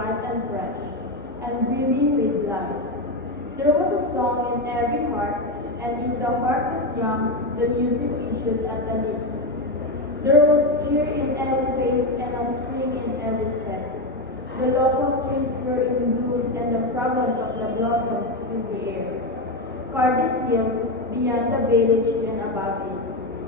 bright and fresh, and brimming with life. There was a song in every heart, and if the heart was young, the music issued at the lips. There was cheer in every face and a spring in every step. The locust trees were in bloom, and the fragrance of the blossoms filled the air. Cardiff Hill, beyond the village and above it,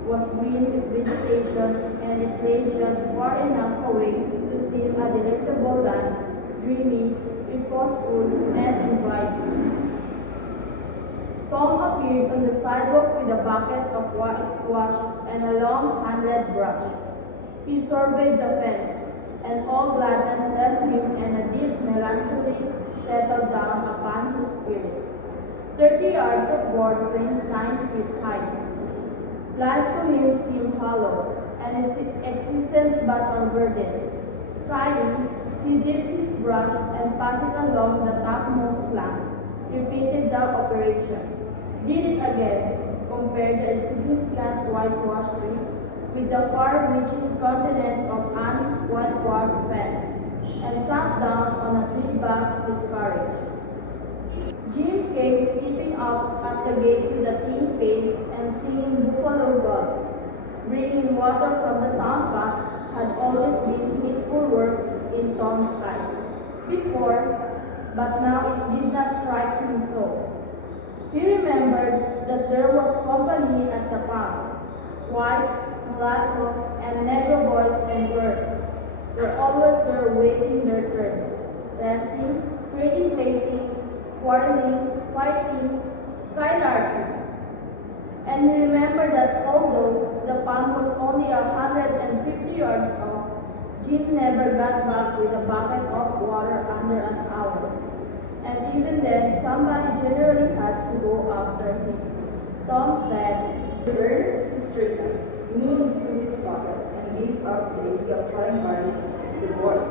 was green with vegetation, and it lay just far enough away to seem a delectable land, dreamy, reposeful, and inviting. Tom appeared on the sidewalk with a bucket of whitewash and a long-handled brush. He surveyed the fence, and all gladness left him, and a deep melancholy settled down upon his spirit. 30 yards of board frames 9 feet high. Life to him seemed hollow, and his existence but unburdened. Sighing, he dipped his brush and passed it along the topmost plank, repeated the operation. Did it again, compared the insignificant whitewashed tree with the far-reaching continent of unwhitewashed fence, and sat down on a tree box discouraged. Jim came skipping up at the gate with a tin pail and singing buffalo gulls. Bringing water from the town pot had always been hateful work in Tom's eyes before, but now it did not strike him so. He remembered that there was company at the pump. White, mulatto, and negro boys and girls were always there waiting their turns, resting, trading playthings, quarreling, fighting, skylarking. And he remembered that although the pump was only 150 yards off, Jim never got back with a bucket of water under an hour. And even then, somebody generally had to go after him. Tom said, He learned his trade, means in his pocket, and gave up the idea of trying hard with the boys.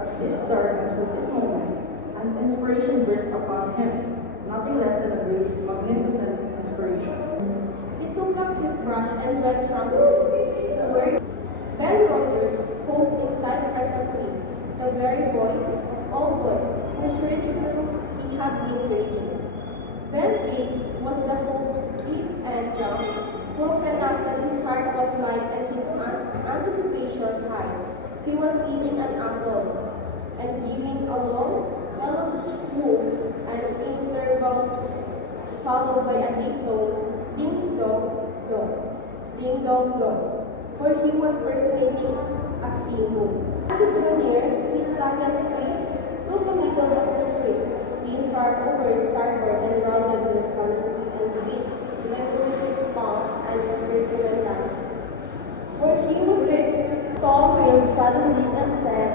At this dark and hopeless moment, an inspiration burst upon him, nothing less than a great, magnificent inspiration. He took up his brush and went tranquilly to where Ben Rogers hoped inside presently, the very boy of all boys whose ridicule he had been breaking. Ben's gait was the hope's skip and jump, proof enough that his heart was light and his anticipations high. He was eating an apple and giving a long, melodious swoop, and intervals followed by a ding dong dong, ding dong dong, for he was personating a steamboat. As he drew near, he slackened speed, took the middle of the strip, leaned far over starboard and rounded the spongy and beat leadership palm and the circular dance. For he was busy. Tom wheeled suddenly and said,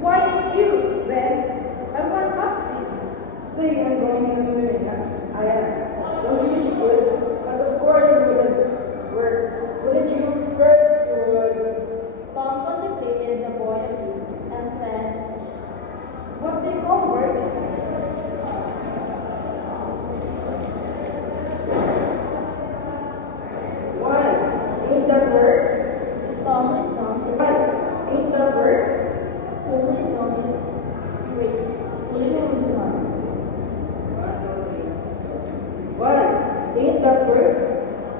Why, it's you, Ben. I want Maxie. Say, I'm going in swimming. I am. Don't you wish you could? But of course you wouldn't work. Wouldn't you? First you would. Tom contemplated the boy a bit and said, What they call work? Why? Ain't that work? Tom resumed his Why? Ain't that work? Tom resumed his wait, sure not. Why? Ain't that work?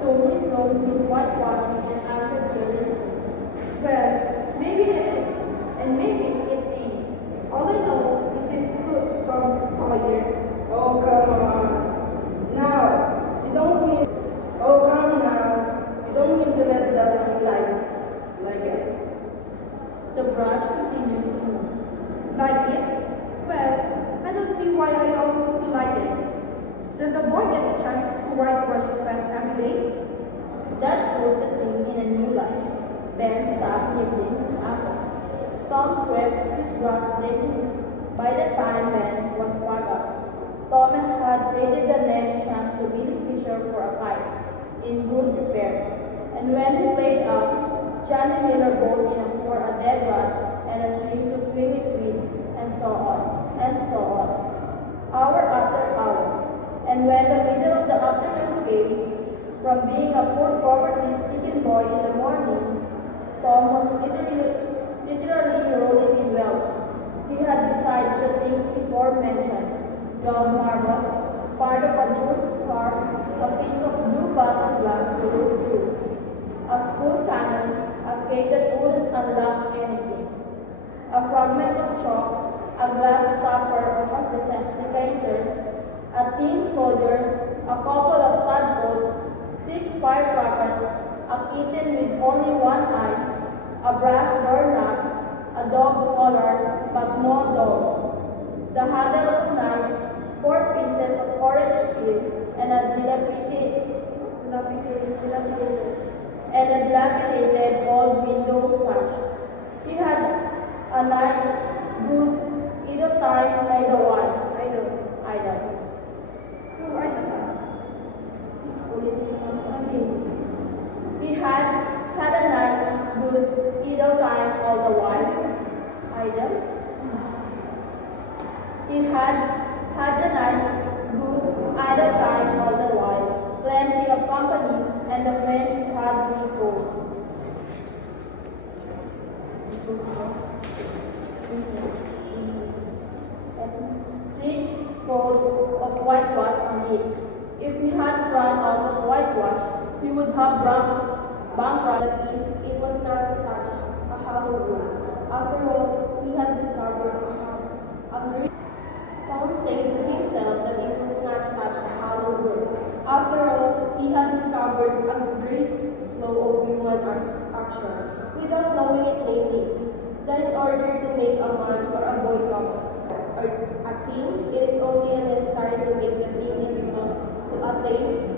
Tom resumed his whitewashing and answered carelessly. Well, maybe it is, and maybe it ain't. All I know is it suits Tom Sawyer. Oh, come on. Now, you don't mean... Oh, come now. You don't mean to let that one like it. The brush continued to move. Like it? Well, I don't see why I ought to like it. Does a boy get a chance to whitewash the fence every day? That put the thing in a new light. Ben stopped nibbling his apple. Tom swept his brush playfully. By the time Ben was far up, Tom had traded the next chance to Billy Fisher for a pipe, in good repair. And when he played up, Johnny Miller bowled in for a dead rat and a string to swing it with, and so on, hour after hour. And when the middle of the afternoon came, from being a poor poverty-stricken boy in the morning, Tom was literally rolling in wealth. He had aforementioned, gold marbles, part of a jeweled scarf, a piece of blue bottle glass to look through, a school cannon, a gate that wouldn't unlock anything, a fragment of chalk, a glass topper of a decanter, a tin soldier, a couple of tadpoles, 6 firecrackers, a kitten with only one eye, a brass doorknob, a dog collar, but no dog, the handle of a knife, 4 pieces of orange peel, and a dilapidated old window sash. He had a nice, good, idle-time idle. He had a nice, good, idle time all the while. Idle. He had a nice, good, idle time all the while. Plenty of company, and the friends had 3 coats. 3 coats of whitewash on it. If he had run out of whitewash, he would have bankrupt. But if it was not such a hollow wood, after all, he had discovered a great. Paul said to himself that it was not such a hollow wood. After all, he had discovered a great flow of human action, without knowing it plainly, that in order to make a man or a boy couple, or a team, it is only necessary to make the team difficult to attain.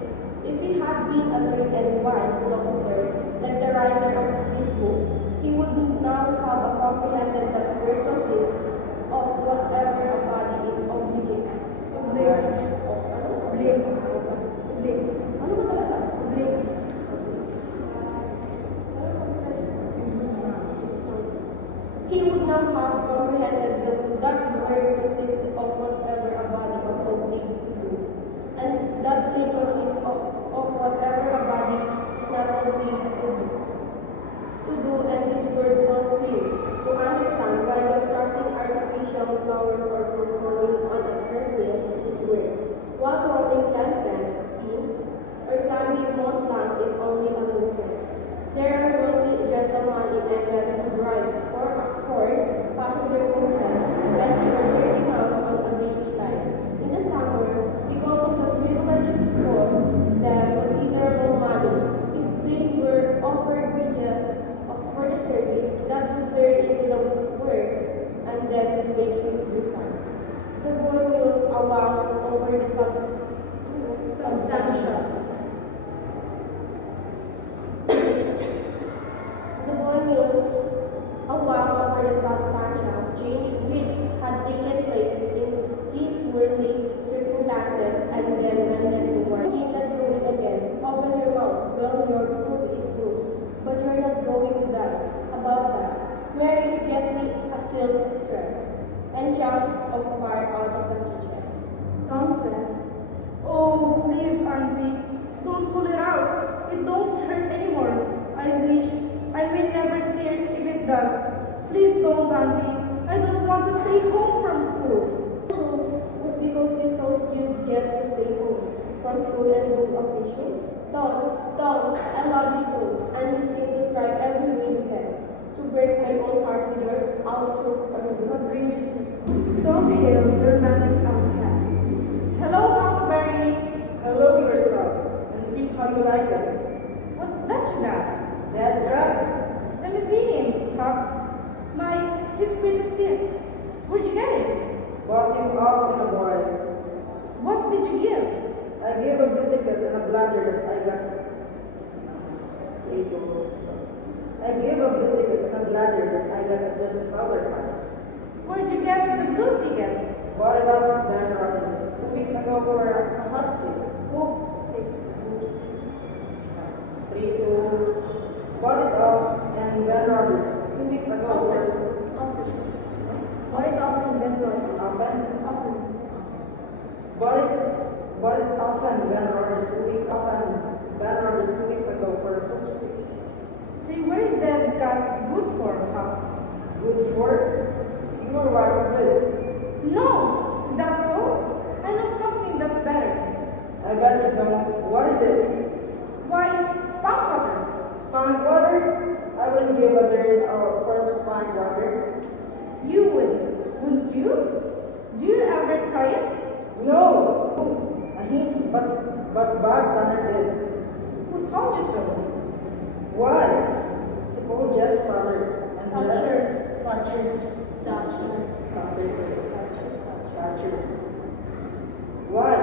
If he had been a great and wise philosopher, like the writer of this book, he would now have comprehended that the word consists of whatever a body is obligated. Ano ba talaga? He would now have comprehended that word consists of whatever a body is obligated to do, and that thing consists of whatever a body is not obligated to do. And this word not clear to understand by constructing artificial flowers or fruit growing on a treadmill is weird. While growing plant beans or climbing Mont Blanc is only a loser. There are wealthy gentlemen in England who drive, for a horse, passenger coaches, 20 or 30 miles on a daily line. In the summer, because of the privilege cost them considerable money, if they were offered wages for the service, that would turn into the work and then make him resign. The boy mused aloud over the substantial. The boy mused aloud over the substantial change which had taken place in his worldly circumstances, and then went to work. He let go it again. Open your mouth. Well, your foot is bruised, but you're not going to die. About that, Mary, get me a silk thread, and jumped of far out of the kitchen. Tom said, "Oh, please, Auntie, don't pull it out. It don't hurt anymore. I will never steer if it does. Please don't, Auntie. I don't want to stay home from school." So, was because you thought you'd get to stay home from school and go a fishing? Tom, I love you so, and you seem to try every way you can to break my old heart with your outrageousness. Tom Hill, the romantic outcast. Hello, Huckleberry. Hello yourself, and see how you like it. What's that you got? That drug, Let me see him, Huck. He's pretty stiff. Where'd you get it? bought him off in a boy. What did you give? I gave a blue ticket and a bladder that I got. I gave a blue ticket and a bladder that I got at this flower house. Where'd you get the blue ticket? Bought it off from Ben Robbins 2 weeks ago for a hot steak. Hope stick. 3-2. Bought it off and Ben Robbins 2 weeks ago for Or it often Ben Rogers. often. Often. Bought it often Ben Robbins 2 weeks ago for a hoop steak. Say, what is that cat's good for, Huck? Good for your what's good. No! Is that so? I know something that's better. I bet you don't. What is it? Why, spunk water. Spunk water? I wouldn't give a darn for spunk water. You would, wouldn't you? Do you ever try it? No! I hate, but Bob Tanner did. Who told you so? Why? The old Jeff's father and Thatcher. Thatcher. Thatcher. Why?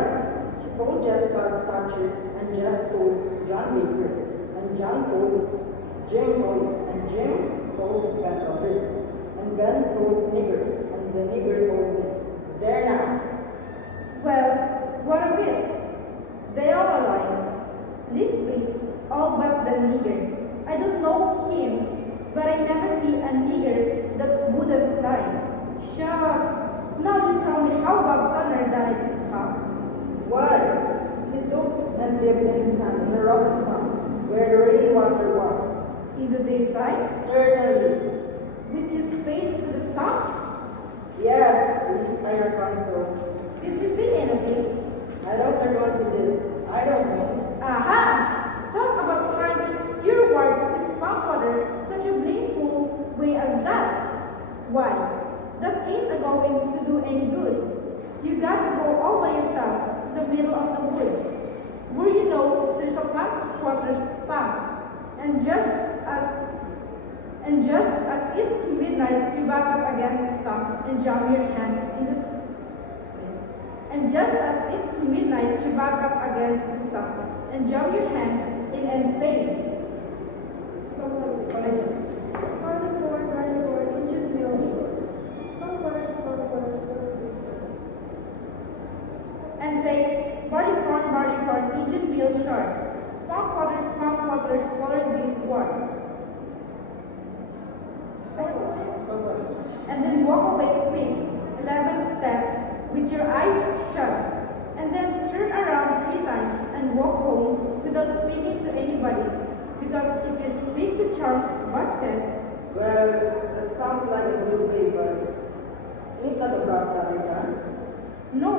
He told Jeff Thatcher, and Jeff told John Baker, and John told Jim Hollis, and Jim told Ben Elders, and Ben told Nigger, and the nigger told me. There now. Well, what of it? They all are lying. This place, all but the nigger. I don't know him, but I never see a nigger that wouldn't lie. Shucks! Now you tell me how Bob Turner done it, huh? Why? He took and dipped in his hand in the rotten stump, where the rainwater was. In the daytime? Certainly. With his face to the stump? Yes, at least I reckon so. Did he say anything? I don't know what he did. I don't know. Aha! Talk about trying to cure warts with spunk water such a blameful way as that. Why? That ain't a going to do any good. You got to go all by yourself to the middle of the woods, where you know there's a plant squatter's pump, and just as it's midnight, you back up against the stump and jam your hand in the and just as it's midnight, you back up against the stump and jam your hand in and say, barley corn, Indian meal shorts. Spunk water, swallow these words. And then walk away quick, 11 steps, with your eyes shut. And then turn around 3 times and walk home without speaking to anybody. Because if you speak, the charm's busted. Well, that sounds like a good way, but ain't that about that? No,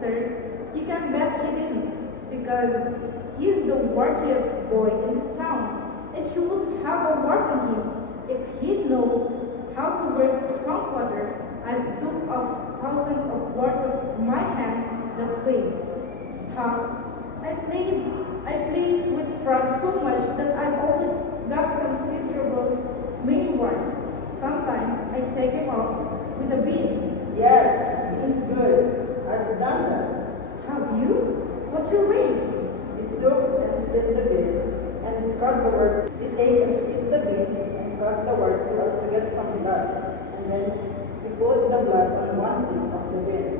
sir. You can bet he didn't. Because he's the worthiest boy in this town. And he would have a wart on him if he'd know how to work spunk water. I've took off thousands of warts of my hands that way. I played with frogs so much that I've always got considerable many warts. Sometimes I take them off with a bean. Yes, bean's good. I've done that. Have you? What's your way? It took and split the bean and cut the wort. It ate and split the bean and cut the wort so as to get some blood. And then he put the blood on one piece of the bean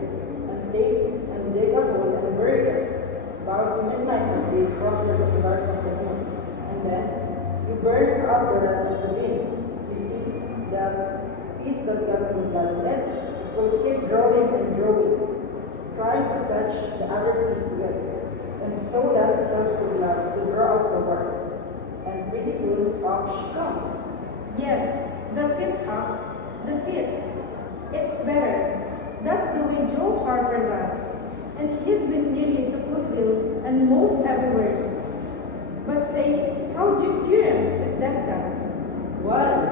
and dig a hole and bury it. About midnight one day, crossword of the dark of the moon. And then you burn up the rest of the bean. You see that piece that got the blood in it, it will keep drawing and drawing, trying to touch the other piece to it. And so that helps the blood to draw out the wort. And pretty soon, up she comes. Yes, that's it, huh? That's it. It's better. That's the way Joe Harper does. And he's been nearly to Cookville and most everywhere. But say, how'd you cure him with that guts? Well,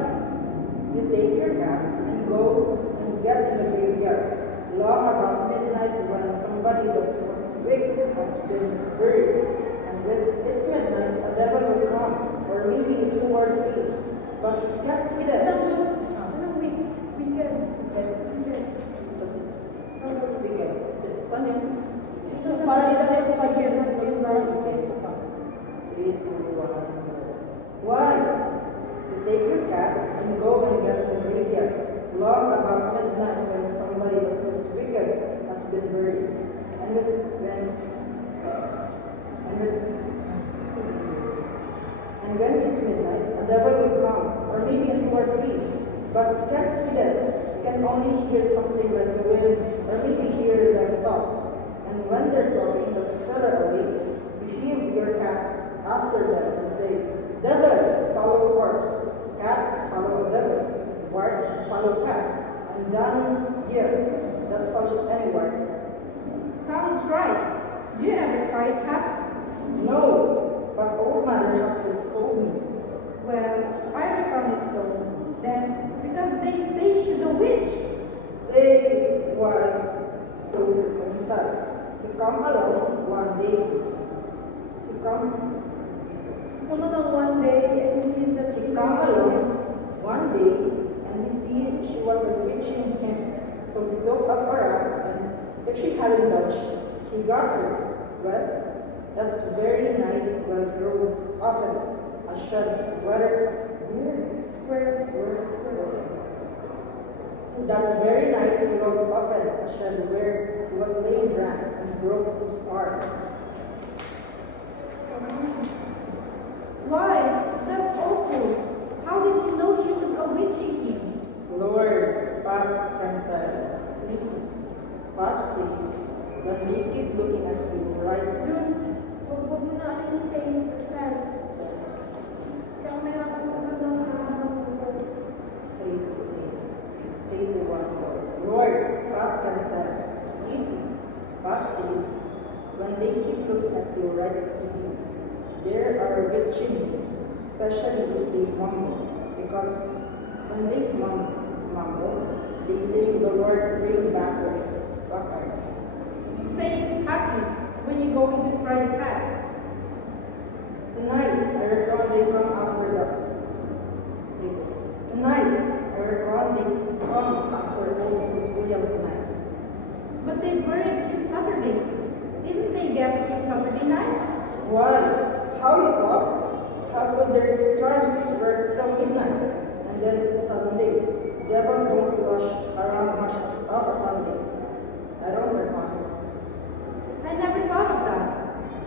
you take your cat and go and get in the graveyard long about midnight when somebody that was wicked has been buried. And when it's midnight, a devil will come, or maybe 2 or 3. But you can't see them. Saan yun? Para dito may spaghetti mas may balik. 3, 2, 1. Why? You take your cat and go and get in the graveyard long about midnight when somebody that was wicked has been buried. And when it's midnight, a devil will come, or maybe 2 or 3. But you can't see them. You can only hear something like the wind, or maybe hear them talk. And when they're talking the fella away, you heave your cat after them and say, Devil, follow corpse. Cat, follow devil. Warts, follow cat. And down here. that fudge anywhere. Sounds right. Do you ever try it, Hap? No, but old Mother Hopkins told me. Well, I reckon it so. Then, because they say she's a witch. Say why? So he said, he come along one day. He come Come along one day and he sees that She she's a come witch. along one day and he see she was bewitching him. So he took up a rap and if she hadn't touched, he got her. Well, that's very night when he rode often a shed that very night he rode often a shed where he was laying drunk and broke his heart. Why? That's awful. How did he know she was bewitching him? Lord, Pop can tell. Easy. Pop says, when they keep looking at you, right? Huwag mo na akin say success. Kaya may nakasusunod daw sa Lord, Pop can tell. Easy. Pop says, when they keep looking at you, right, Stevie, they are witching, especially if they mumble. Because when they mumble, they say the Lord bring backwards. Say happy when you're going to try the cat. Tonight, I reckon they come after the. Tonight, I reckon they come after old Miss William tonight. But they buried him Saturday. Didn't they get him Saturday night? Why? How you talk? How could their charms work till midnight? And then it's Sundays. Devil don't rush around much of a Sunday. I don't reckon. I never thought of that.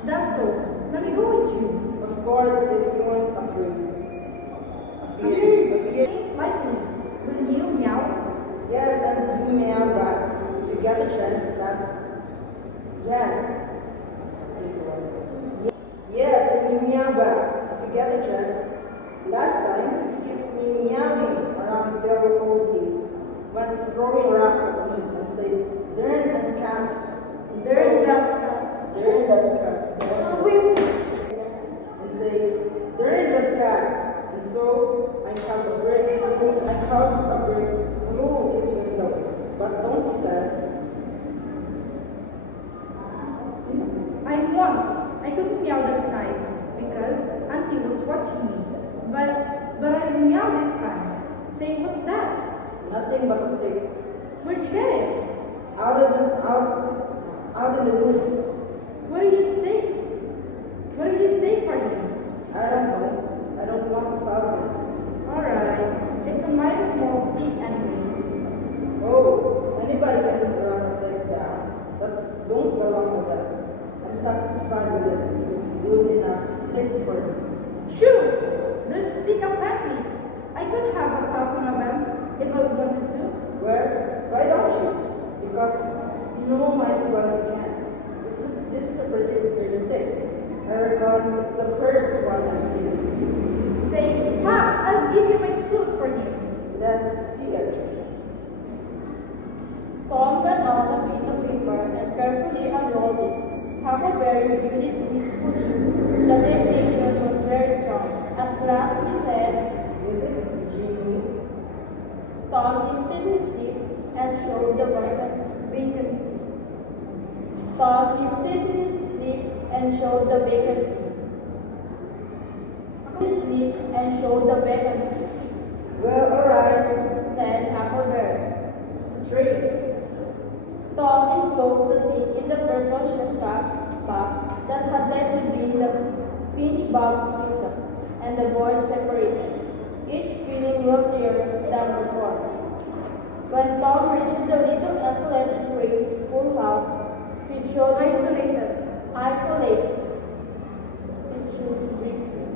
That's all. Let me go with you. Of course, if you weren't afraid. Like me. Will you meow? Yes, and you meow back. If you get a chance, last. Yes. Yes, and you meow back. If you get a chance. Last time, you kept me meowing around till old days. When throwing rocks at me and says, "Darn that cat." And Darn so- that cat. Darn that cat. Wait. And says, "Darn that cat." And so I have a brick through his window. But don't do that. I won. I couldn't meow that night because Auntie was watching me. But I meow this time. Say, what's that? Nothing but a flick. Where'd you get it? Out in the woods. What do you take? What do you take for him? I don't know. I don't want to solve it. Alright. It's a mighty small tip anyway. Oh, anybody can run a flick down. But don't go along with that. I'm satisfied with it. It's good enough flick for me. Shoo! There's stick aplenty. I could have 1,000 of them if I wanted to. Well, why don't you? Because you know mighty well you can. This is a pretty thing. I reckon it's the first one I've seen. Say, ha! I'll give you my tooth for him. Let's see it. Tom got out a piece of paper and carefully unrolled it. Huckleberry reviewed it peacefully. The temptation was very strong. At last he said, Is it genuine? Tom lifted his lip and showed the vacancy. Tom lifted his lip and showed the vacancy. His lip and showed the vacancy, Well, alright. said Huckleberry. It's a trade. Tom enclosed the thing in the purple shell-cap box that had lately been the pinch box prison, and the boys separated, each feeling wealthier than before. When Tom reached the little isolated frame schoolhouse, his shoulders isolated. It should be Brixton.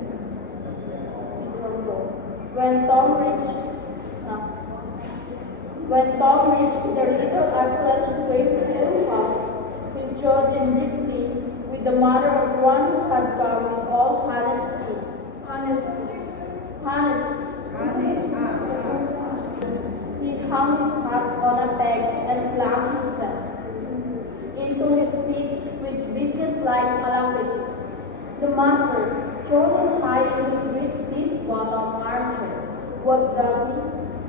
When Tom reached the little isolated frame schoolhouse, he strode in briskly with the manner of one who had come with all honesty. He hung his hat on a peg and flung himself into his seat with business-like alacrity. The master, thrown on high in his rich deep-bottomed armchair, was dusty,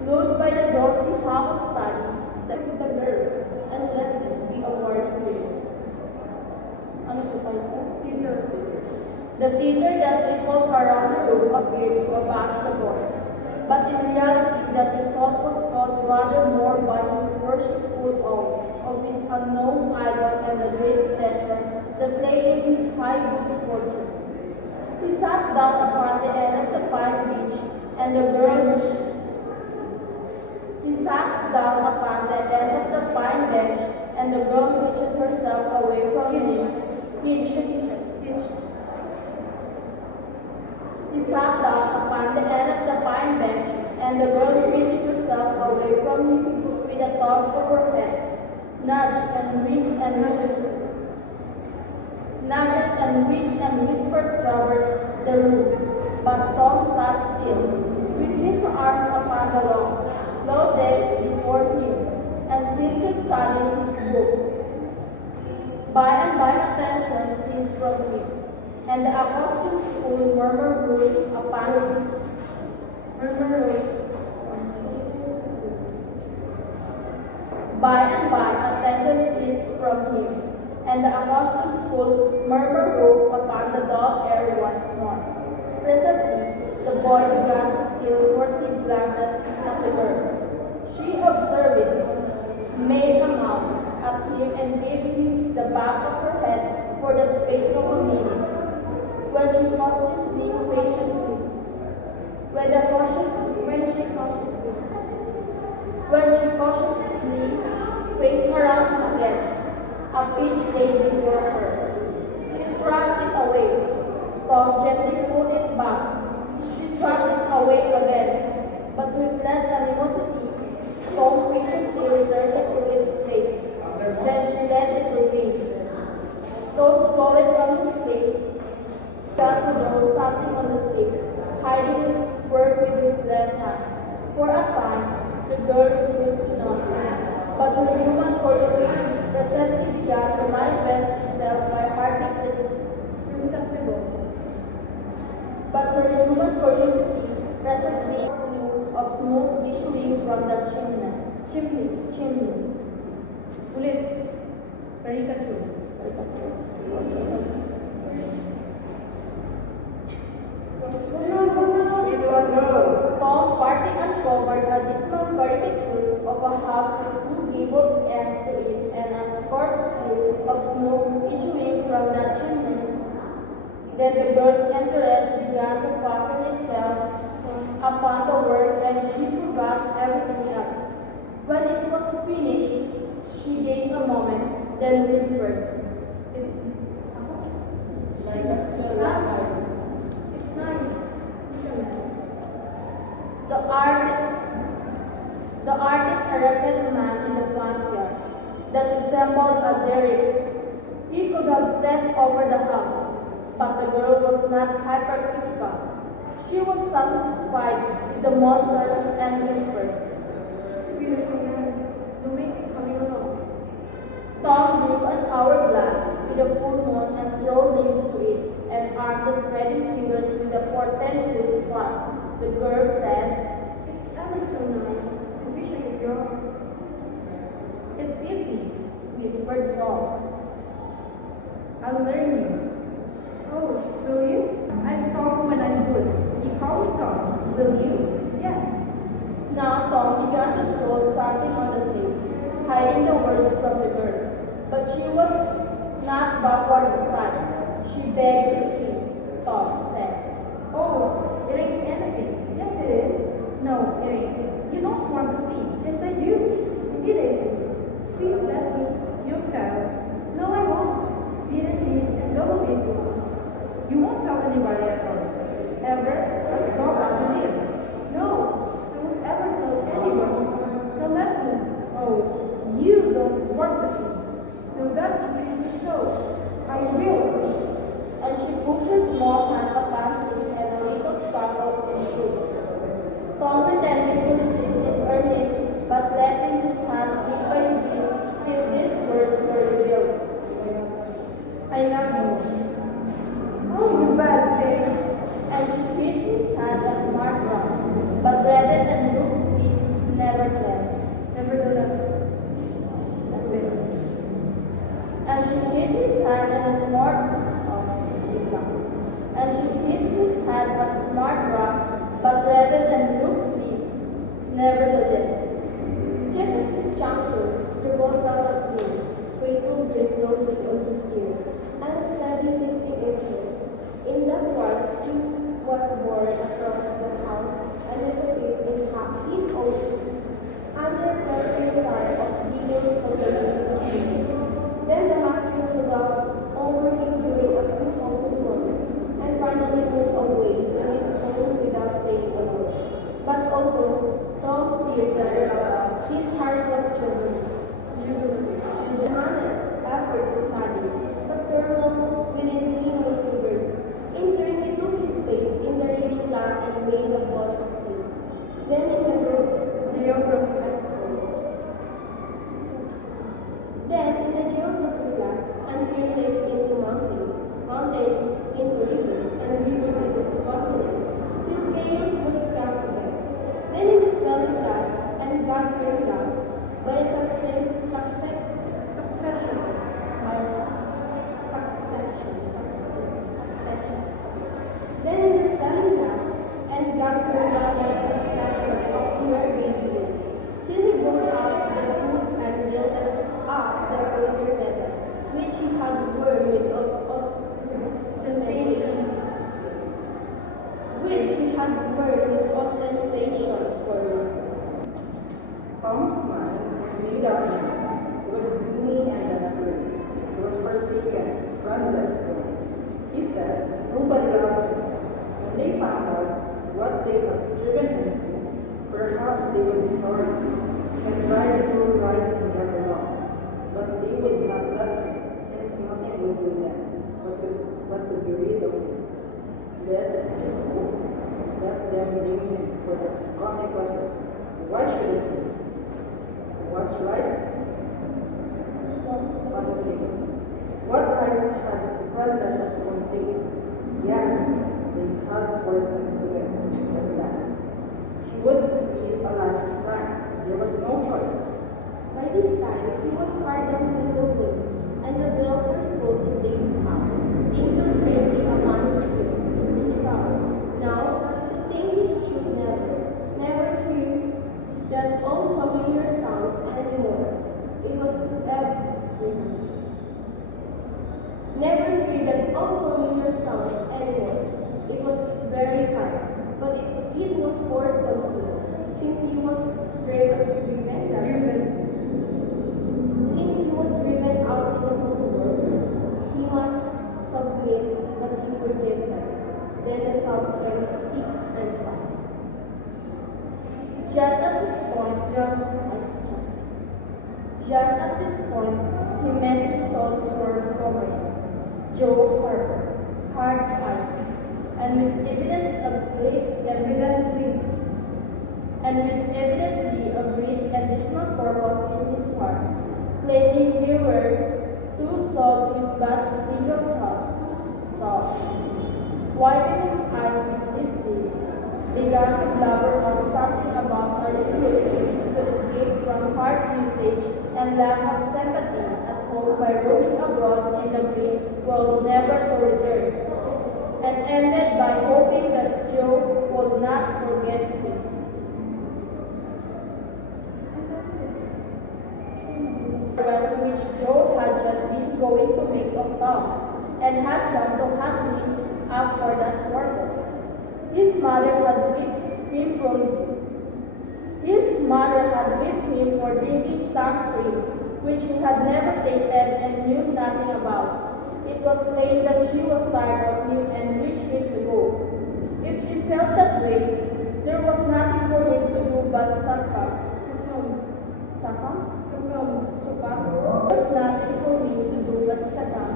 lulled by the drowsy hum of study, the nerves, and let this be a warning to you. Ano po tayo po? Theater. The theater that rippled around the room appeared to abash the boy, but in reality that result was caused rather more by his worshipful awe of his unknown idol and the great pleasure that lay in his high good fortune. He sat down upon the end of the pine bench, and the girl He sat down upon the end of the pine bench, and the girl hitched herself away from him. He sat down upon the end of the pine bench, and the girl reached herself away from him with a toss of her head, nudges and winks and whispers traversed the room. But Tom sat still, with his arms upon the long, low desk before him, and simply studying his book. By and by attention ceased from him, and the accustomed school murmur rose upon his By and by attention ceased from him, and the accustomed school murmur rose upon the dull air once more. Presently, the boy began to steal furtive glances at the girl. She observed it, made a mouth at him, and gave him the back of her head for the space of a minute. When she cautiously faced around again, a peach lay before her. She thrust it away. Tom gently pulled it back. She thrust it away again, but with less animosity. Tom patiently returned it to its place. Then she let it remain. Tom swallowed it on his plate, began to draw something on the stick, hiding his work with his left hand. For a time, the girl refused to nod, but her human curiosity presently began to manifest itself by hardly perceptible. Of smoke issuing from the chimney. Ulit. Caricature. Tom partly uncovered a dismal caricature of a house with two gabled ends to it and a scorched of smoke issuing from the chimney. Then the girl's interest began to fasten itself upon the work, and she forgot everything else. When it was finished, she gazed a moment, then whispered, It's nice. The artist erected a man in the front yard that resembled a derrick. He could have stepped over the house, but the girl was not hypercritical. She was satisfied with the monster and whispered, It's a beautiful man. You'll make it coming along. Tom drew an hourglass with a full moon and threw leaves to it, and armed the spreading fingers with a portentous font. The girl said, It's ever so nice. I wish I could draw. It's easy. whispered Tom. I'll learn you. Oh, will you? I'm Tom when I'm good. You call me Tom, will you? Yes. Now Tom began to scroll something on the stage, hiding the words from the girl. But she was not backward this time. She begged to see, Tom said. Oh, it ain't anything. Yes, it is. No, it ain't. You don't want to see. Yes, I do. Indeed it is. Please let me. You tell. No, I won't. Did and double did won't. You won't tell anybody at all. Ever, as long as you live. No, I won't ever tell anyone. Now let me. Oh, you don't want to see. Now that you treat me so, I will see. And she put her small hand upon his, and a little sparkle years later, his heart was jubilant. Johannes effort to study, but Sermon within him was eager. In turn, he took his place in the reading class and made a bunch of tea. Then in the group geography Then in the geography class, until lakes into mountains, mountains into rivers, and rivers into continents, till chaos was come again. Then in the spelling class, and God turned out by a succession. Then in the spelling class, and God turned out by a succession of pure baby words, till he brought out the food and yielded up the older method, which he had learned with ostentation, for months. Tom's mind was made up now. He was gloomy and desperate. He was forsaken, friendless, gone. He said, nobody loved him. When they found out what they had driven him to, perhaps they would be sorry, and try to do right and get along. But they would not let him, since nothing would do them, but to be rid of him. Let them blame him for the consequences. Why should it be? Was right? What I had friendless of contain. Yes, they had forced him to them at last. He would lead a life of crime. There was no choice. By this time, he was pardoned in the wind, and the belfers spoke to David out, tinkled gravely upon his ear. He saw. Now, to think he should never hear that old familiar sound anymore. It was never hear that old familiar sound anymore. It was very hard, but it was forced on him, since he was driven out in the world. He must submit, but he forgave them. Then the sobs came thick and fast. Just at this point, he met his soul's former comrade, Joe Harper, hard-eyed, and with evidently a great and dismal purpose in his heart, claiming here were two souls with but a single thought. Wiping his eyes with his sleeve, began to blabber on something about a resolution to escape from hard usage and lack of sympathy at home by roaming abroad in the great world never to return, and ended by hoping that Joe would not forget him. Which Joe had just been going to make of Tom, and had come to hunt him up for that purpose. His mother had whipped him for drinking some cream, which he had never tasted and knew nothing about. It was plain that she was tired of him and wished him to go. If she felt that way, there was nothing for him to do but succumb. There was nothing for him to do but succumb.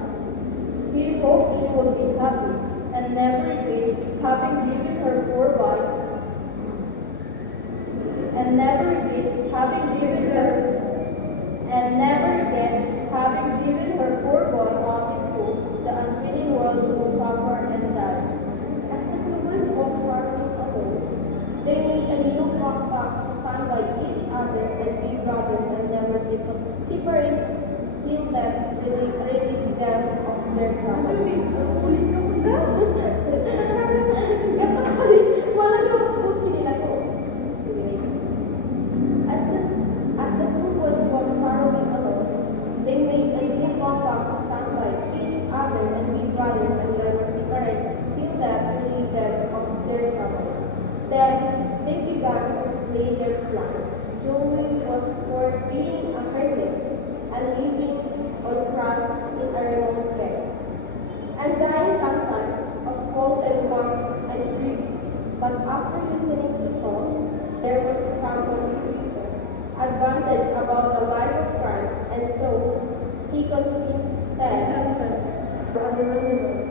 He hoped she would be happy, and never regret having given her poor boy out into the unfeeling world to suffer and die. As the troopers walked sorrowfully alone, they made a new compact to stand by each other and be brothers and never separate till death relieved them of their troubles. As the troopers walked sorrowfully alone, they made a new compact to stand by each other and be brothers and never separate till death relieved them of their troubles. Then they began to lay their plans. Joey was for being a hermit and living on trust in a remote camp, and that He could see Ted. Seven was a rendezvous.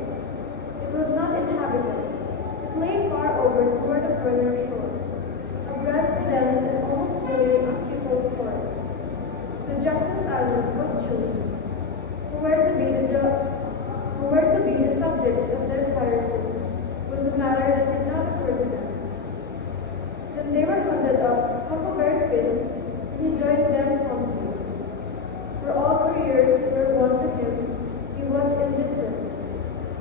It was not inhabited. It lay far over toward the further shore, abreast the dense and almost wholly unpeopled forest. So Jackson's Island was chosen, who were to be the subjects of their piracies was a matter that did not occur to them. Then they were hunted up Huckleberry Finn, and he joined them promptly. For all careers were one to him, he was indifferent.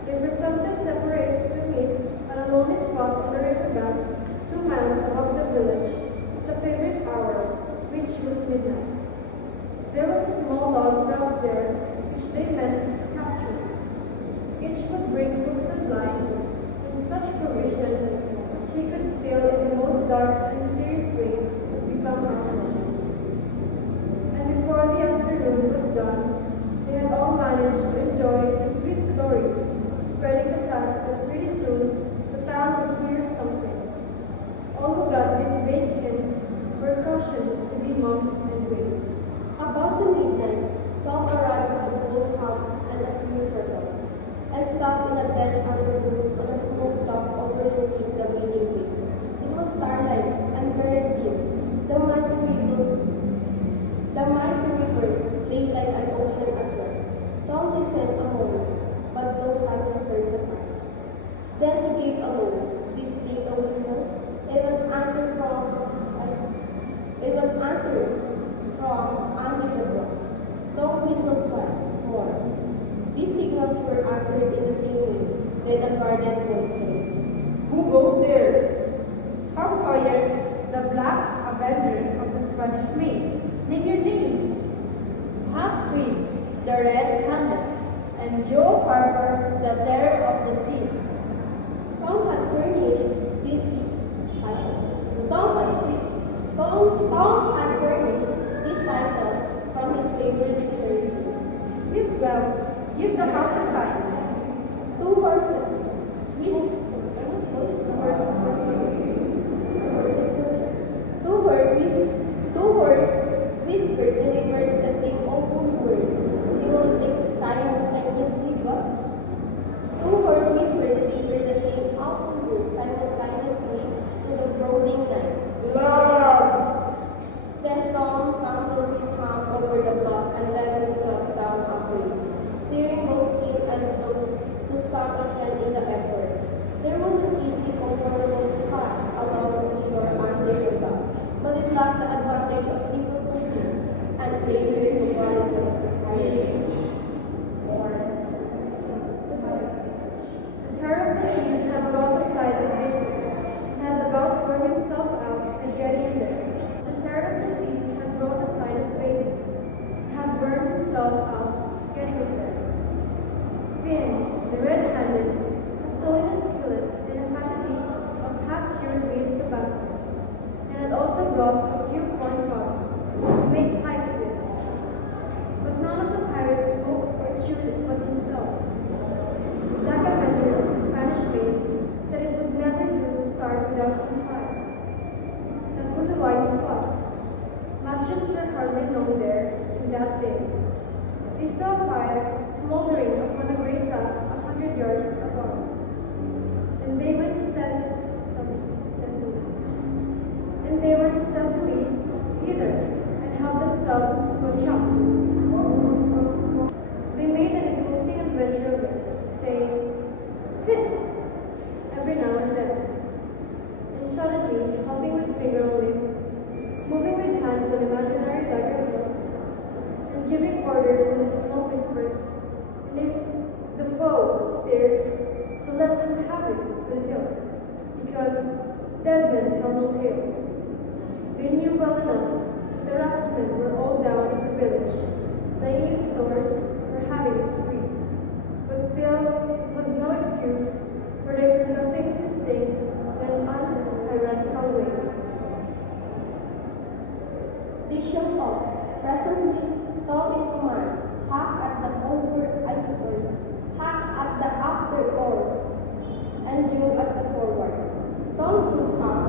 They presumptive separated to meet at a lonely spot on the river bank, 2 miles above the village, at the favorite hour, which was midnight. There was a small log raft there, which they meant to capture. Each would bring hooks and lines, and such provision as he could steal in the most dark and mysterious way was become ours. And before the afternoon was done, they had all managed to enjoy the sweet glory of spreading the fact that pretty soon the town would hear something. All who got this vague hint were cautioned to be mum and wait. About the midnight, Tom arrived with a gold hog and a few turtles, and stopped in a dense underwood on a smoke top overlooking the waning waves. It was starlight and very still. The mighty river lay like an ocean at rest. Tom listened a moment, but no sound disturbed the mind. Then he gave a low, distinct whistle. It was answered from under the rock. Tom whistled twice more. These signals were answered in the same way. Then a guarded voice said, Who goes there? Tom Sawyer, the Black Avenger of the Spanish Main. Name your names. Hank Creed, the Red-Handed, and Joe Harper, the Terror of the Seas. Tom had furnished these titles. Tom had furnished these titles from his favorite literature. Miss Well, give the countersign. 2 horses. Two words whispered delivered the same awful word. Simultaneously, what? 2 words whispered delivered the same awful word simultaneously to the brooding night. Love! Then Tom tumbled his hand over the block and let himself down halfway, tearing both skin and clothes to stop us and in the effort. There was an easy, comfortable path along the shore under the block, but it lacked the advantage of deeper footing and dangers of running the highway. The Terror of the Seas had brought the sight of Baker, and had about worn himself out and getting in there. The Terror of the Seas had brought the sight of Baker, and had burned himself out getting in there. Finn, the Red-Handed, had stolen a skillet and a quantity of half-cured leaf tobacco, and had also brought a few corn cobs to make pipes with. But none of the pirates smoked or chewed it but himself. The Black Avenger of the Spanish Main said it would never do to start without some fire. That was a wise thought. Matches were hardly known there in that day. They saw a fire smoldering upon a great raft 100 yards above. And they went stealthily thither and helped themselves to a chunk. They made an imposing adventure of it, saying, "Hist!" every now and then, and suddenly helping with finger only, moving with hands on imaginary dagger hilts, and giving orders in the smoke whispers, and if the foe stared, to let them have it to the hill, because dead men tell no tales. They knew well enough that the raftsmen were all down in the village, laying in stores or having a spree. But still, it was no excuse for their conducting this thing in an unhierarchical way. They showed up. Presently, Tom in command, Hack at the after oar, and Joe at the forward. Tom stood up.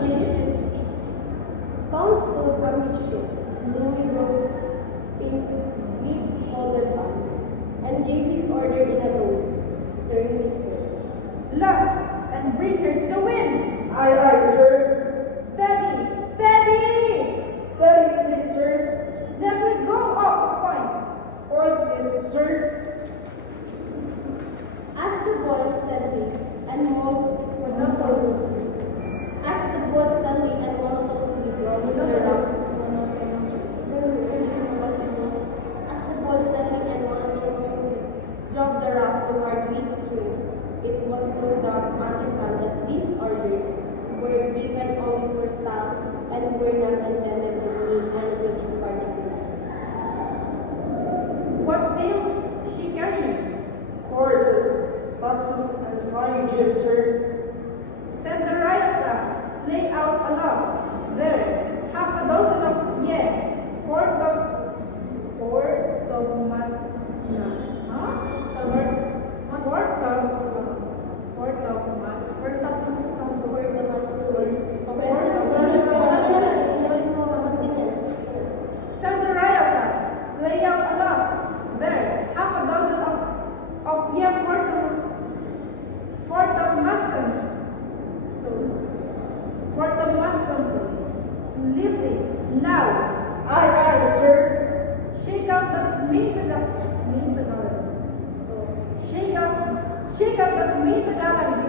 Amidships. Tom stood amidships, gloomy road, with folded arms, and gave his order in a low, stern whisper. Luff and bring her to the wind. Aye, aye, sir. Steady, steady. Steady, please, sir. Let her go off the point. Point is, sir. As the boy steadily and monotonously, drove the raft, toward midstream, it was no doubt understood that these orders were given only for staff and were not intended to mean anything in particular. What sails is she carrying? Horses, topsails, and flying jib, sir. Send the riots up. Lay out aloft. There, half a dozen of fourth of masts. Huh? Send the riots up. Lay out aloft. There, half a dozen of fourth of mastons. Fourth of mastons. Lively. Now, Aye, aye, sir. shake out that shake out that main gallants.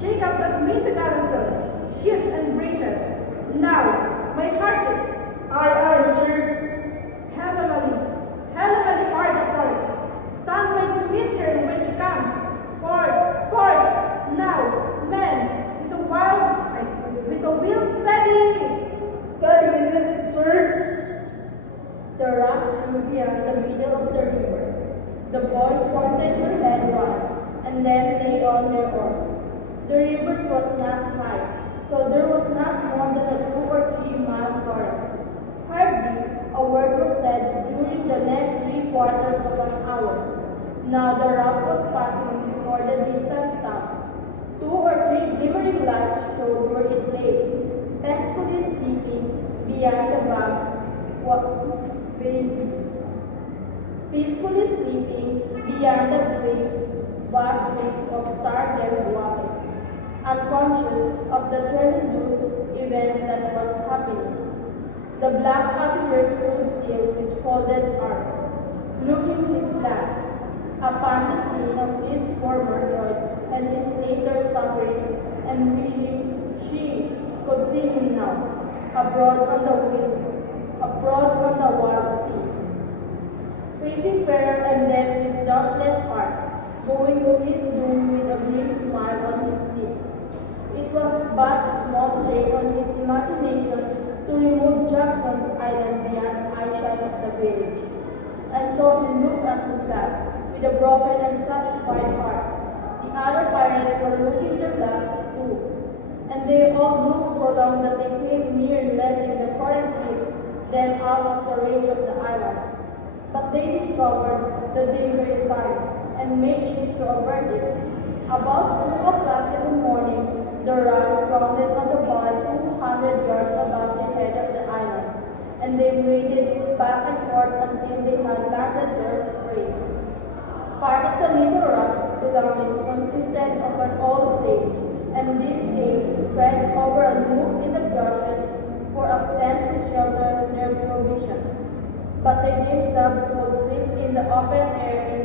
Shake out that main gallants, ships and braces. Now, my heart is Aye, aye, sir. hellily hard apart. Stand by to meet her when she comes. Port, now, men, with a wheel steady. Steady it is, sir. The raft drew beyond the middle of the river. The boys pointed her head right, and then lay on their oars. The river was not high, so there was not more than a 2 or 3 mile current. Hardly a word was said during the next 3/4 of an hour. Now the raft was passing before the distant stop. 2 or 3 glimmering lights showed where it lay, peacefully sleeping beyond the bank. Peacefully sleeping beyond the great vast lake of star-lit water, unconscious of the tremendous event that was happening. The black officer stood still with folded arms, looking his last upon the scene of his former joys and his later sufferings, and wishing she could see him now, abroad on the wild sea, facing peril and death with dauntless heart, going to his doom with a grim smile on his lips. It was but a small strain on his imagination to remove Jackson's Island beyond eyesight of the village. And so he looked at his last with a broken and satisfied heart. The other pirates were looking their last too, and they all looked so long that they came near letting the current lift them out of the range of the island. But they discovered the danger in time and made shift to avert it. About 2 o'clock in the morning, the raft grounded on the bar 200 yards above the head of the island, and they waded back and forth until they had landed their prey. Part of the little raft's belongings consisted of an old sail, and this sail spread over a loop in the bushes for a tent to shelter their provisions. But they themselves would sleep in the open air in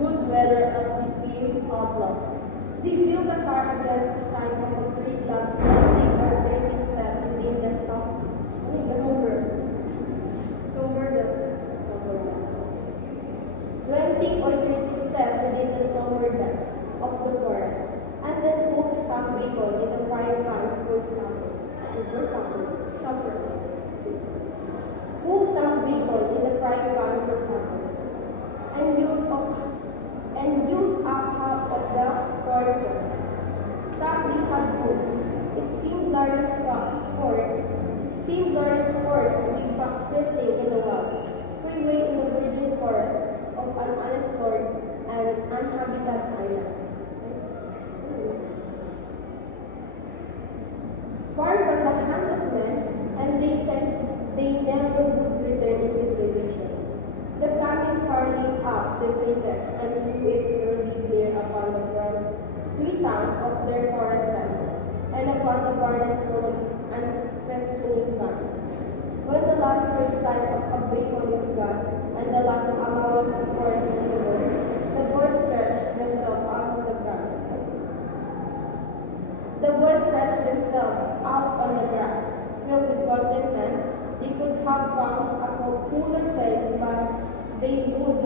good weather as became outlaws. They filled the car against the side of a great log and they were dirty step within the somber 20 or 30 steps within the somber depth of the forest, and then hooked some bacon in the frying pan for supper. Cook some bacon in the frying pan for supper, and use up half of the pork. Stanley had cooked. It seemed glorious sport to be practicing in the wild, freeway in the virgin forest of an unexplored and uninhabited island. Far from the hands of men and slice of bacon was gone, and the last allowance of corn in the world, the boys stretched themselves out on the ground. The boys stretched themselves out on the grass, filled with contentment. They could have found a cooler place, but they would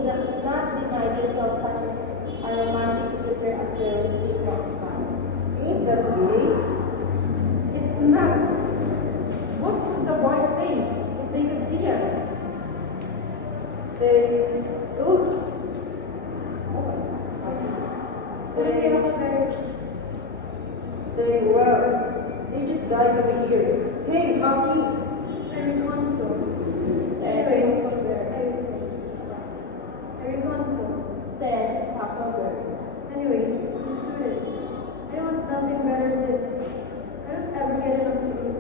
not deny themselves such a romantic future as the roasting walked by. Ain't that gay? It's nuts. What would the boys say if they could see us? Say, look. Say, well, they just died over here. Hey, Hockey! Every console. Said Huckleberry. Anyways, he's suited. I want nothing better than this. I don't ever get enough to eat.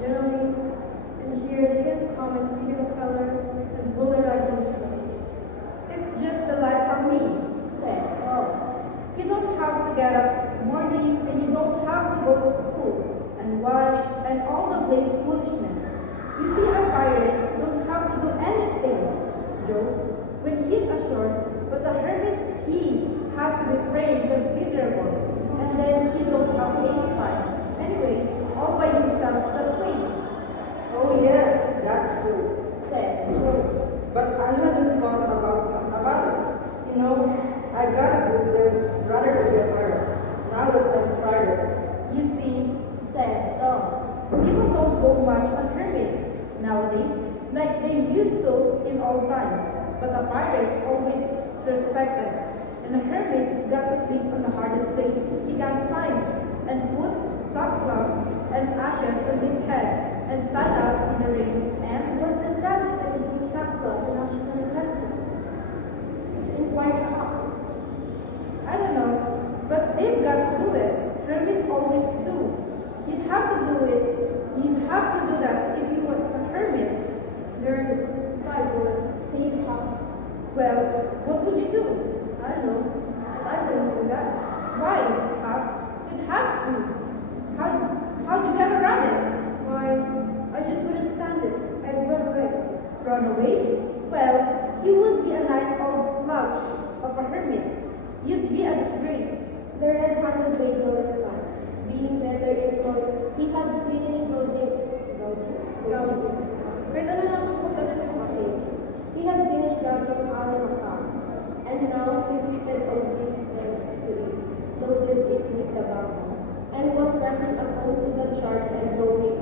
Generally, in here they can come and pick a feller and bullerize himself. It's just the life for me. Said, oh, You don't have to get up mornings and you don't have to go to school and wash and all the blame foolishness. You see, a pirate don't have to do anything, Joe. When he's ashore, but a hermit, he has to be praying considerable, and then he don't have any fire. Anyway, all by himself the plane. Oh yes, that's true. said Joe. But I hadn't thought about it. You know, I got a good deal rather to be a pirate. Now that I've tried it. You see, Said Tom. people don't go much on hermits nowadays like they used to in old times. But the pirates always respected. And the hermit's got to sleep on the hardest place he can find and put sackcloth and ashes on his head and stand out in the rain. And What does that have to do with sackcloth and ashes on his head? Inquired Huck. I don't know, but they've got to do it. Hermits always do. You'd have to do it. You'd have to do that if you was a hermit. During I would, said Huck. Well, what would you do? I don't know. I wouldn't do that. Why, Huck? You'd have to. How'd you get around it? Why, I just wouldn't stand it. I'd run away. Run away? Well, you would be a nice old slouch of a hermit. You'd be a disgrace. The red handed made no response. Being better informed, he had finished gouging. Kahit ano lang kung magkano ng okay. He had finished gouging all in a car. And now he fitted on his end to it, loaded it with tobacco, and was pressing upon to the charge and blowing a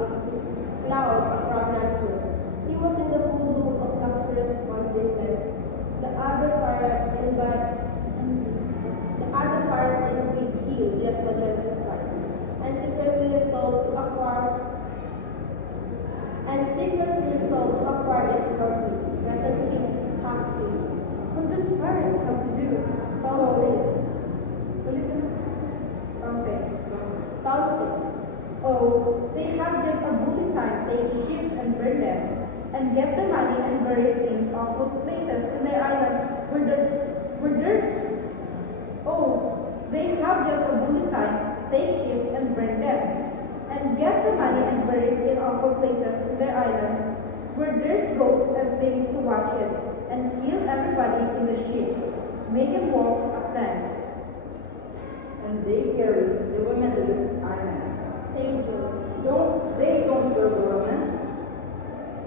cloud of fragrant smoke. He was in the full bloom of luxurious contentment. The other pirate envied him just majestic price, and secretly resolved to acquire its trophy, presently taxi. What does pirates have to do? Taxi. Oh, they have just a bully time, take ships and burn them, and get the money and bury it in awful places in their island where there's. Oh, they have just a bully time, take ships and burn them, and get the money and bury it in awful places in their island where there's ghosts and things to watch it, and kill everybody in the ships, make them walk up land. And they carry the women to the island. Said Joe. They don't kill the women.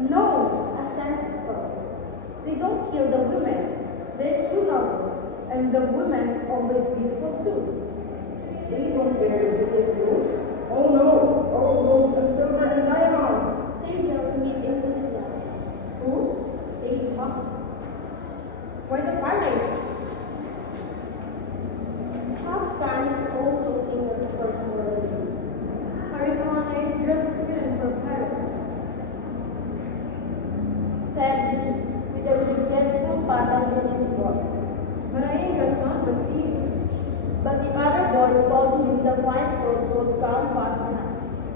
No, Assented Tom. they don't kill the women. They're true love, and the women's always beautiful too. They don't wear the biggest clothes. Oh no, all gold and silver and diamonds. Said Joe with enthusiasm. Who? Said Huck. Why the pirates? Huck scanned his own clothing for religion. I reckon I dressed fitting for a pirate. Said he, with a regretful pat on his box. But I ain't got none but these. But the other boys told him the fine clothes would come fast enough.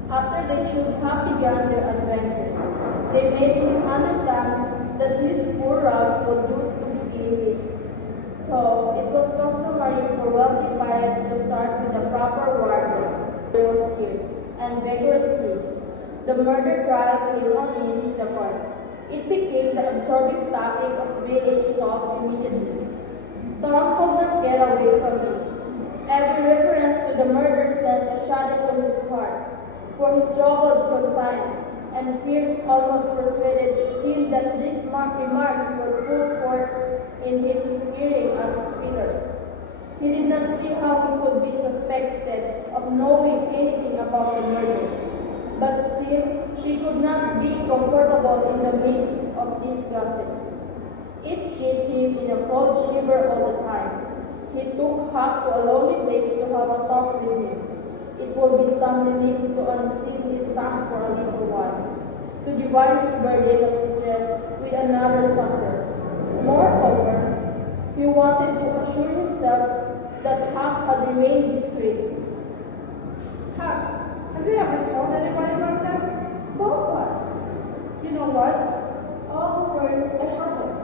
After they should have begun their adventures, they made him understand that his poor rags would do to begin with. So it was customary for wealthy pirates to start with a proper wardrobe. There was killed, and vigorously. The murder trial came on in the court. It became the absorbing topic of village talk immediately. Tom could not get away from it. Every reference to the murder sent a shudder to his heart, for his troubled conscience and fears almost persuaded him that these remarks were put forth in his hearing as Peter's. He did not see how he could be suspected of knowing anything about the murder, but still he could not be comfortable in the midst of this gossip. It gave him in a cold shiver all the time. He took Huck to a lonely place to have a talk with him. It will be some relief to unseat his tongue for a little while, to divide his burden of distress with another sufferer. Moreover, he wanted to assure himself that Huck had remained discreet. Huck, have you ever told anybody about that? About what? You know what? Oh, first, I haven't.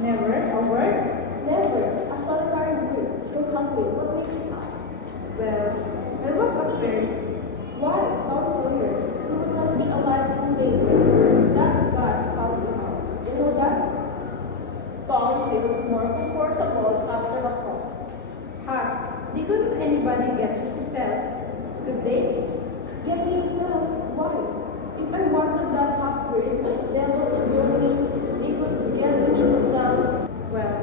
Never a word? Never. A solitary bird. So tell me, what makes you ask? Well, I was afraid. Why? Tom Sawyer. You would not be alive 2 days before that God found you out. You know that? Tom felt more comfortable after the pause. Huck, couldn't anybody get you to tell? Could they? Get me to tell. Why? If I wanted that half-breed devil to join me, they could get me to tell. Well,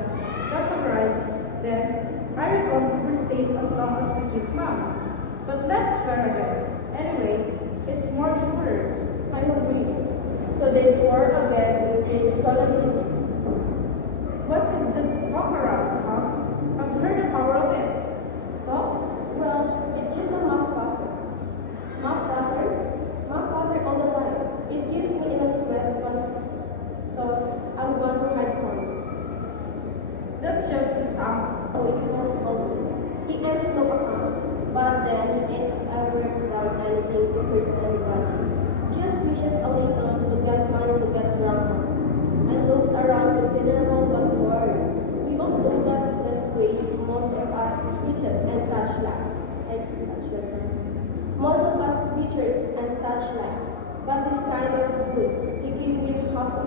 that's alright. Then, I reckon we're safe as long as we keep mum. But let's swear again. Anyway, it's more sure. I agree. So they swore again with great solemnities. What is the talk around, huh? I've heard the power of it. Talk? Well, it's just a mouth pattern. Mouth pattern? Mouth pattern all the time. It keeps me in a sweat once, so I want to hide something. That's just the sound. So it's most always. He ain't no account, but then he ain't ever done anything to hurt anybody. Just wishes a little to get money to get drunk on. And looks around considerable but worried. We all know that this ways most of us preachers and such like. Most of us preachers and such like. But this kind of good, he gave me half a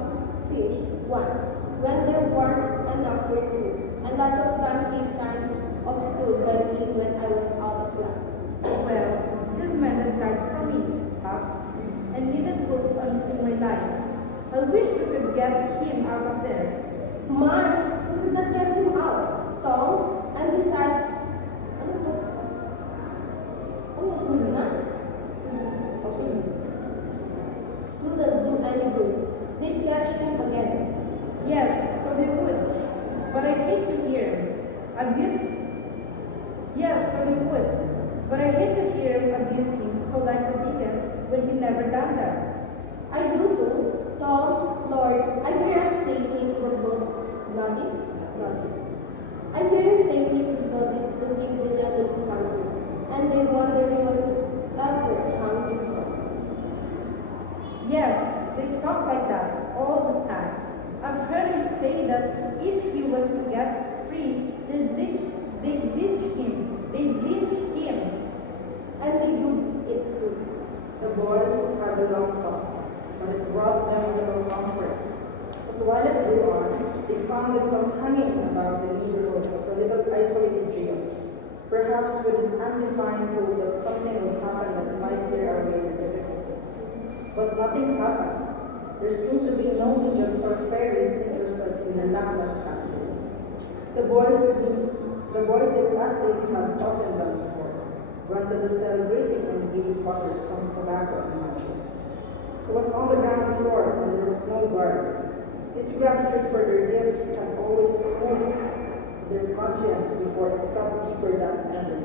fish once, when there weren't enough for two. And lots of time he's kind of stood by me when I was out of luck. Well, he's mended guides for me, Huck. And needed books on in my life. I wish we could get him out of there. Man, we could not get him out. Tom, and besides, ano to? Oh, good na? Okay. Couldn't do any good. They'd catch him again. Yes, so they would. But I hate to hear him abuse. Yes, so they would. But I hate to hear him abuse him so like the Dickens when he never done that. I do too. Tom, Lord, I hear him say he's the bloodies. I hear him say he's the bloodies looking brilliant in country. And they wonder he was ever hung before. Yes, they talk like that all the time. I've heard him say that if he was to get free, they'd lynch him. And they do it too. The boys had a long talk, but it brought them little comfort. As the twilight grew on, they found themselves hanging about the neighborhood of the little isolated jail, perhaps with an undefined hope that something would happen that might clear away their difficulties. But nothing happened. There seemed to be no angels or fairies interested in their luckless country. The boys did as they had often done before, went to the cell greeting and gave Potter some tobacco and matches. It was on the ground floor and there was no guards. This gratitude for their gift had always smoothed their conscience before it cut deeper than ever.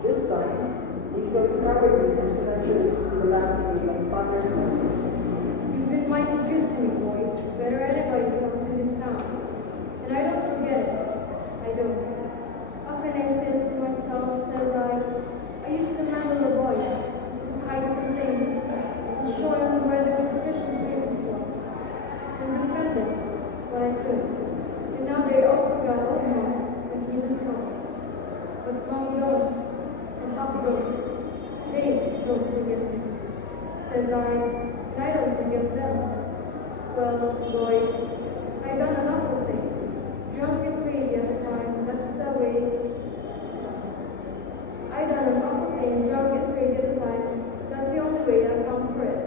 This time, they felt cowardly and treacherous to the last degree when Potter said, You've been mighty good to me, boys, better anybody else in this town. And I don't forget it. I don't. Often I says to myself, says I used to handle the boys, hide some things, and show them where the good fishing places was, and befriend them when I could. And now they all forgot old Muff when he's in trouble. But Tom don't, and Hop don't. They don't forget him, says I, and I don't forget them. Well, boys, I done an awful thing. Drunk and crazy at the time, that's the way. I done an awful thing, drunk and crazy at the time, that's the only way I come for it.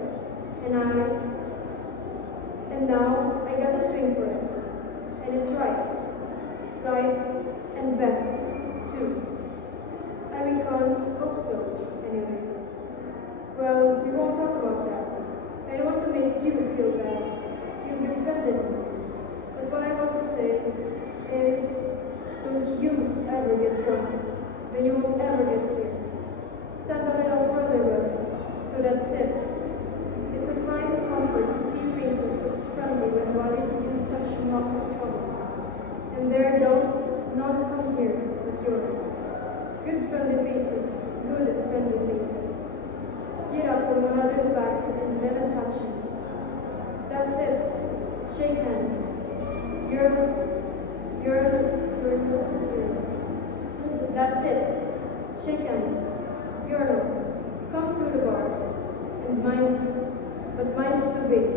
And now I got to swing for it. And it's right. Right and best, too. I reckon, hope so, anyway. Well, we won't talk about that. I don't want to make you feel bad. You befriended me. But what I want to say is, don't you ever get drunk. Then you won't ever get here. Stand a little further west, so that's it. It's a prime comfort to see faces that's friendly when one is in such muck of trouble. And there don't none come here but your good friendly faces, good friendly faces. Get up on one another's backs and let them touch you. That's it. Shake hands. You're. That's it. Shake hands. You're. Come through the bars. And mine's too big.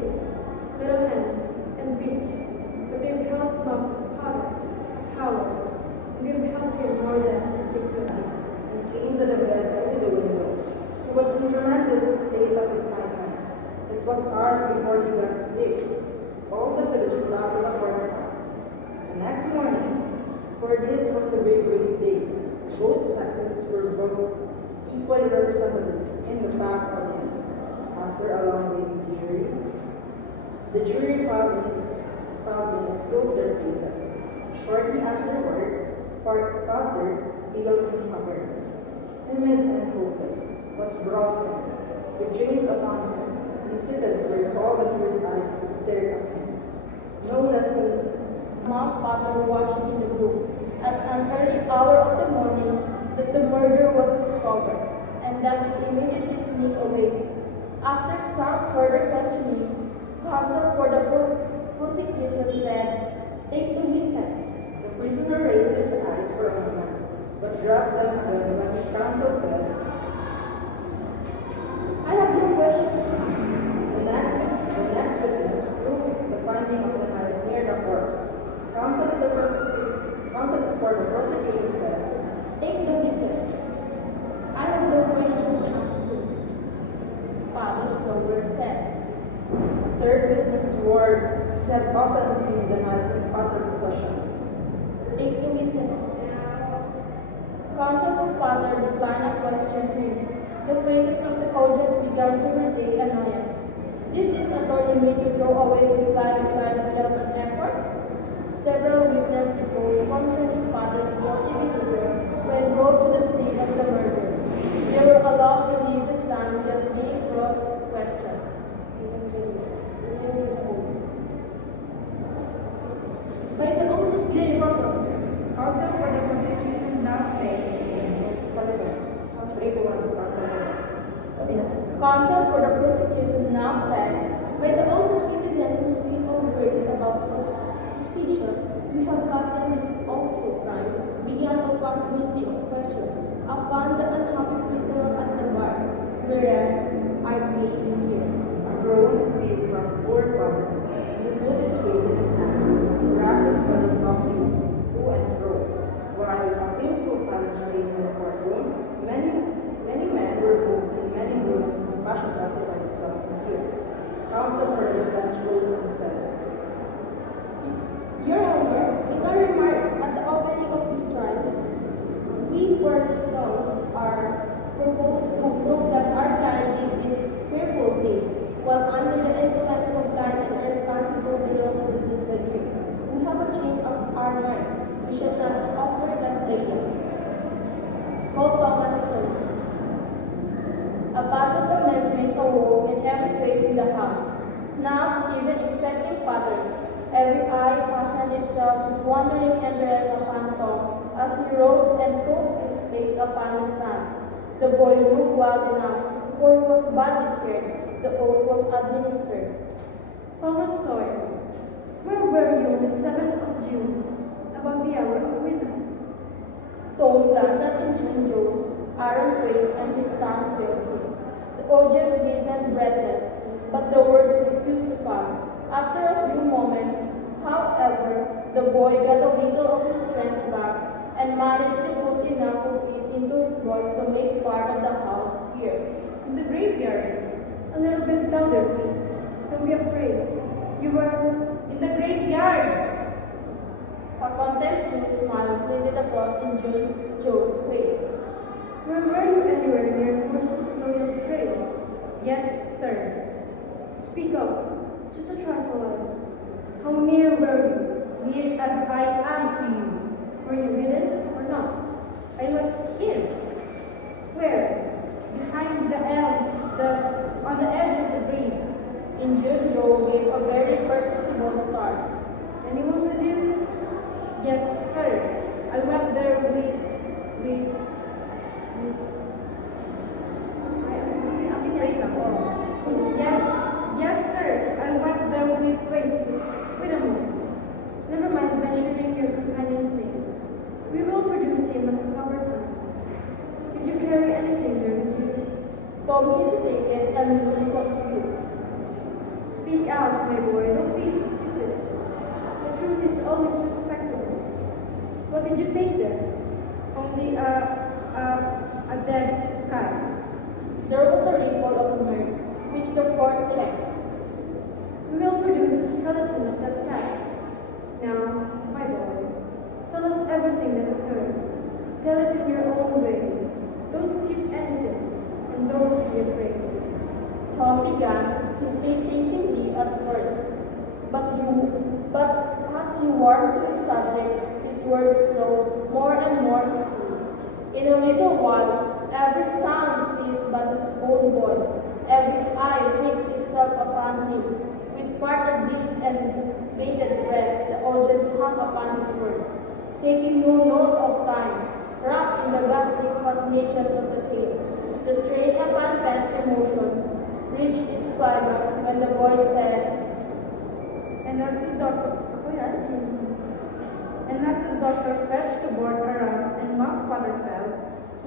Little hands and beat. But they've held power. They've helped him more than they could. And came to the bed through the window. He was in tremendous state of excitement. It was hours before he got to sleep. All the village flocked to the courthouse. The next morning, for this was the great day, both sexes were both equally represented in the back audience. After a long waiting jury, the jury filed in and took their places. Shortly afterward, Father Bill Hubbard, timid and hopeless, was brought in, with chains upon him, and seated where all the first eyes stared at him. No less than Mount Father washing in the brook at an early hour of the morning that the murder was discovered, and that he immediately sneaked away. After some further questioning, counsel for the prosecution said, "Take the witness." the prisoner raised his eyes for a moment, but dropped them again when his counsel said, I have no questions to ask. the next witness proved the finding of the knife near the corpse. Counsel for the prosecution said, Take the witness. I have no question to ask you. Father Stover said. third witness swore he had often seen the knife in Father's possession. Take the witness. Counsel for Father declined a question him. The faces of the audience began to radiate annoyance. Did this attorney make you throw away his client's life without an effort? Several witnesses deposed concerning Father's guilty behavior when brought to the scene of the murder. They were allowed to leave the stand without being cross-questioned. By the oath of St. Counsel for the prosecution now say, Sabi ko, 3 to 1, counsel for sabi na sir. Counsel for the prosecution now said, By the oath of citizen whose simple word is about suspicion, we have fastened this awful crime beyond all possibility of question upon the unhappy prisoner at the bar, whereas our place is here. A groan escaped from poor Father. He put his face in his hand, and rocked his body softly to and fro. While a painful silence reigned in the courtroom, many men were moved, and many moments of compassion justified itself in tears. Counsel for the defense rose and said, Your Honor, in our remarks at the opening of this trial, we first are proposed to prove that our client did this fearful deed while under the influence of blind and irresponsible below produced by drink. We have a change of our mind. We shall not offer that later. Call Thomas Solomon. a buzz of amazement awoke in every face in the house. Now, even excepting Father's, every eye fastened itself with wondering interest upon Tom as he rose and took his place upon the stand. The boy looked wild enough, for he was badly scared. The oath was administered. Thomas Sawyer, where were you on the 7th of June, about the hour of midnight? Tom glanced at Injun Joe's iron face and his tongue failed him. The audience listened breathless, but the words refused to come. After a few moments, however, the boy got a little of his strength back and managed to put enough of it into his voice to make part of the house hear. In the graveyard. A little bit louder, please. Don't be afraid. You were In the graveyard. A contemplative smile flitted across in Joe's face. Were you anywhere near Mrs. Williams' grave? Yes, sir. Speak up. Just a trifle. How near were you? Near as I am to you. Were you hidden or not? I was hid. Where? Behind the elms that's on the edge of the grave. In June, Joe gave a very perceptible start. Anyone with you? Yes, sir. I went there with Wait wait lang. Yes, sir. I went there with Wait a moment. Never mind mentioning your companion's name. We will produce him at the proper time. Did you carry anything there with you? Tom hesitated and looked confused. Speak out, my boy. Don't be diffident. The truth is always respectable. What did you take there? only a dead cat. There was a ripple of mirth, which the court checked. We will produce the skeleton of that cat. Now, my boy, tell us everything that occurred. Tell it in your own way. Don't skip anything, and don't be afraid. Tom began, hesitatingly at first, but as he warmed to his subject, his words flowed more and more easily. In a little while, every sound ceased but his own voice. Every eye fixed itself upon him. With parted lips and bated breath, the audience hung upon his words, taking no note of time, wrapped in the ghastly fascinations of the tale. The strain upon pent emotion reached its climax when the voice said, And as the doctor fetched the board around and Muff Potter fell,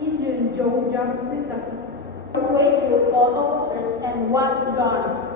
Indian Joe jumped with the his way through all officers and was gone.